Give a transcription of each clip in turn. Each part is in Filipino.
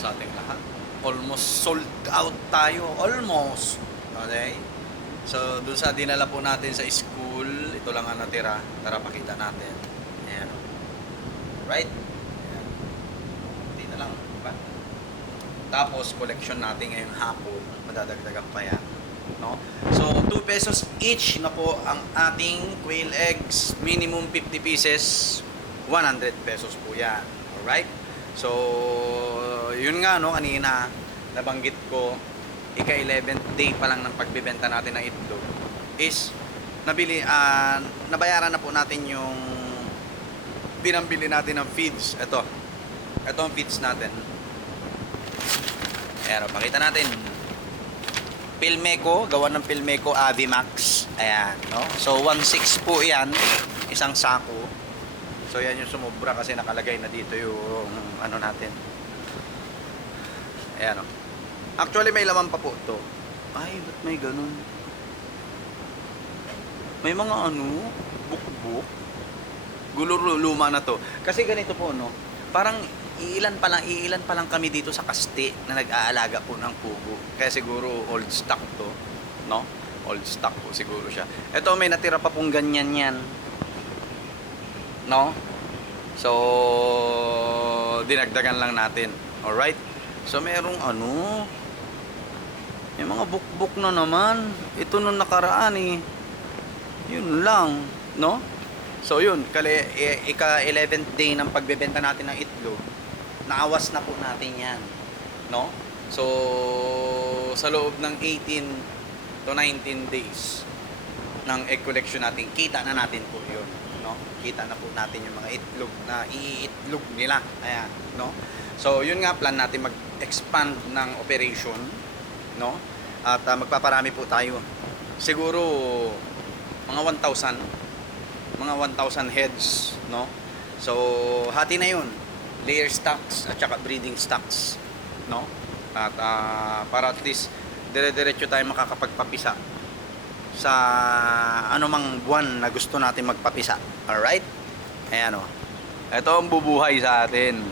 sa ating lahat. Almost sold out tayo. Almost. Okay? So, dun sa dinala po natin sa school, ito lang ang natira. Tara, pakita natin. Ayan. Right? Ayan. Hindi na lang. Diba? Tapos, collection natin ngayong hapon. Madadagdagan pa yan. No? So, 2 pesos each na po ang ating quail eggs. Minimum 50 pieces. 100 pesos po yan. Alright? So, yun nga, no, kanina, nabanggit ko, ika-11th day pa lang ng pagbibenta natin ng itlog, is, nabayaran na po natin yung pinambili natin ng feeds. Ito ang feeds natin. Ayan, pakita natin. Pilmeco, gawa ng Pilmeco Avimax. Ayan, no? So, 1.6 po yan, isang sako. So yan yung sumubra kasi nakalagay na dito yung ano natin. Ayan o. Actually may laman pa po to. Ay, ba't may ganun? May mga ano, bukbuk. Luma na to. Kasi ganito po, no? Parang iilan pa lang kami dito sa Kaste na nag-aalaga po ng pugo. Kaya siguro old stock to, no? Old stock po siguro siya. Ito may natira pa pong ganyan yan. No? So, dinagdagan lang natin. Alright? So, merong ano, may mga bukbuk na naman. Ito nung nakaraan eh. Yun lang. No? So, yun. Ika-11th day ng pagbebenta natin ng itlog. Naawas na po natin yan. No? So, sa loob ng 18 to 19 days ng egg collection natin, kita na natin po yun. No? Kita na po natin yung mga itlog na iitlog nila. Ayan, no? So, yun nga plan natin mag-expand ng operation, no? At magpaparami po tayo. Siguro mga 1,000 heads, no? So, hati na yun. Layer stocks at saka breeding stocks, no? At para at least dire-diretso tayo makakapagpapisa sa anumang buwan na gusto natin magpapisa. Alright? Ayan o. Ito ang bubuhay sa atin.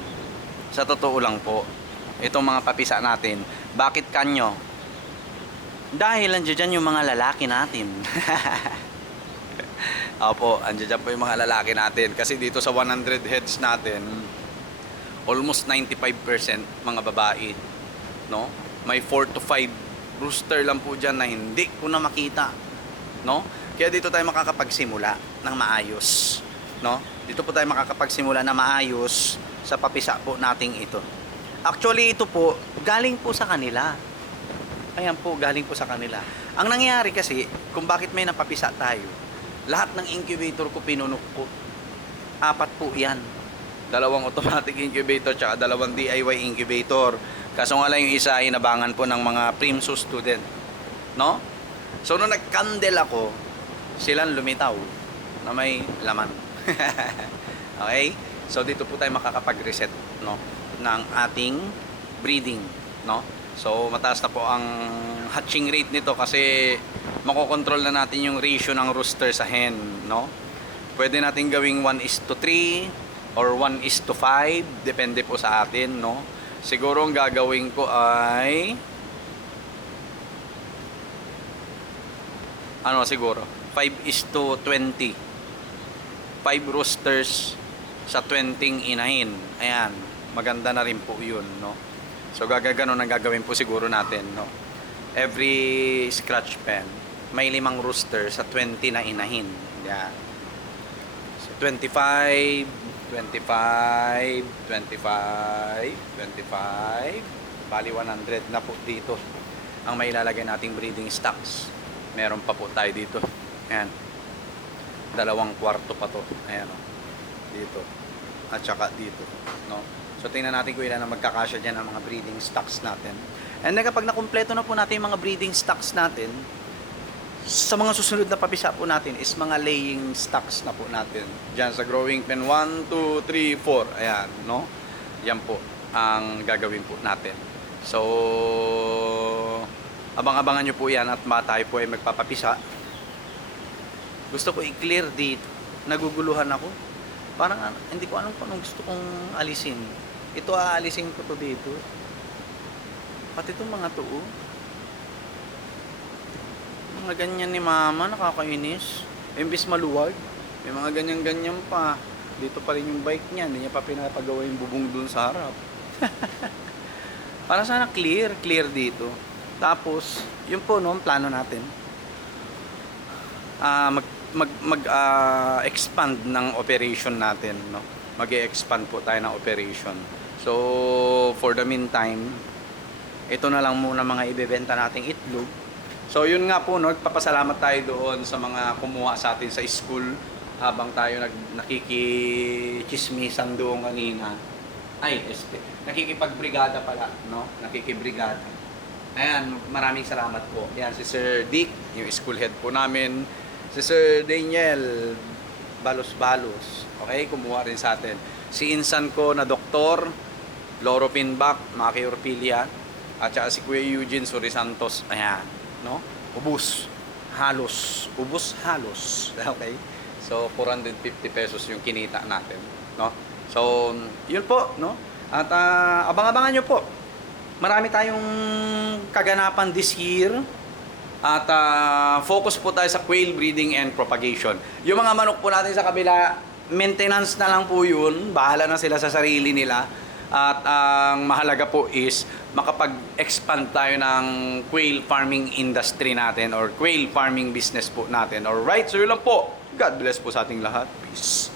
Sa totoo lang po. Itong mga papisa natin. Bakit kanyo? Dahil andyan yung mga lalaki natin. Opo, andyan po yung mga lalaki natin. Kasi dito sa 100 heads natin, almost 95% mga babae. No? May 4 to 5 rooster lang po dyan na hindi ko na makita. No? Kaya dito tayo makakapagsimula ng maayos, no? Dito po tayo makakapagsimula na maayos sa papisa po nating ito. Actually ito po galing po sa kanila. Ayan po, galing po sa kanila. Ang nangyayari kasi kung bakit may napapisa tayo, lahat ng incubator ko pinunok po. 4 po 'yan. 2 automatic incubator tsaka 2 DIY incubator. Kaso nga lang yung isa inabangan po ng mga Primso student, no? So, nung nag-candle ako, silang lumitaw na may laman. Okay? So, dito po tayo makakapag-reset, no, ng ating breeding, no? So, mataas na po ang hatching rate nito kasi makokontrol na natin yung ratio ng rooster sa hen, no? Pwede natin gawing 1:3 or 1:5, depende po sa atin, no? Siguro ang gagawin ko ay ano siguro 5:20, 5 roosters sa 20 inahin. Ayan, maganda na rin po yun, no? So gaganon ang gagawin po siguro natin, no? Every scratch pen may 5 rooster sa 20 na inahin. Yan. So 25, 25, 25, 25, bali 100 na po dito ang may ilalagay nating breeding stocks. Meron pa po tayo dito. Ayan. 2 kwarto pa to. Ayan o. Dito. At saka dito. No? So, tingnan natin kung ilan na magkakasya dyan ang mga breeding stocks natin. And then, kapag nakumpleto na po natin yung mga breeding stocks natin, sa mga susunod na papisa po natin is mga laying stocks na po natin. Dyan sa growing pen 1, 2, 3, 4. Ayan. No? Yan po ang gagawin po natin. So, abang-abangan nyo po yan at tayo po ay magpapapisa. Gusto ko i-clear dito. Naguguluhan ako. Parang hindi ko alam kung anong gusto kong alisin. Ito aalisin ko to dito. Pati itong mga to, oh. Mga ganyan ni mama, nakakainis. Imbis maluwag, may mga ganyan-ganyan pa. Dito pa rin yung bike niya, hindi niya pa pinapagawa yung bubong dun sa harap. Para sana clear dito. Tapos, yun po no, ang plano natin. Expand ng operation natin, no. Mag-e-expand po tayo ng operation. So, for the meantime, ito na lang muna mga ibebenta nating itlog. So yun nga po, no, papasalamat tayo doon sa mga kumuha sa atin sa school habang tayo nakikichismisan doon kanina. Nakikipagbrigada pala, no? Nakikibrigada. Ayan, maraming salamat po. Ayan, si Sir Dick, yung school head po namin. Si Sir Daniel, balos-balos. Okay, kumuha rin sa atin. Si insan ko na doktor, Loro Pinback, Machiorphilia. At saka si Kuya Eugene Suri Santos. Ayan, no? Ubus halos. Okay? So 450 pesos yung kinita natin, no? So yun po, no? At abang-abangan nyo po. Marami tayong kaganapan this year. At focus po tayo sa quail breeding and propagation. Yung mga manok po natin sa kabila, maintenance na lang po yun. Bahala na sila sa sarili nila. At ang mahalaga po is makapag-expand tayo ng quail farming industry natin or quail farming business po natin. Alright, so yun lang po. God bless po sa ating lahat. Peace.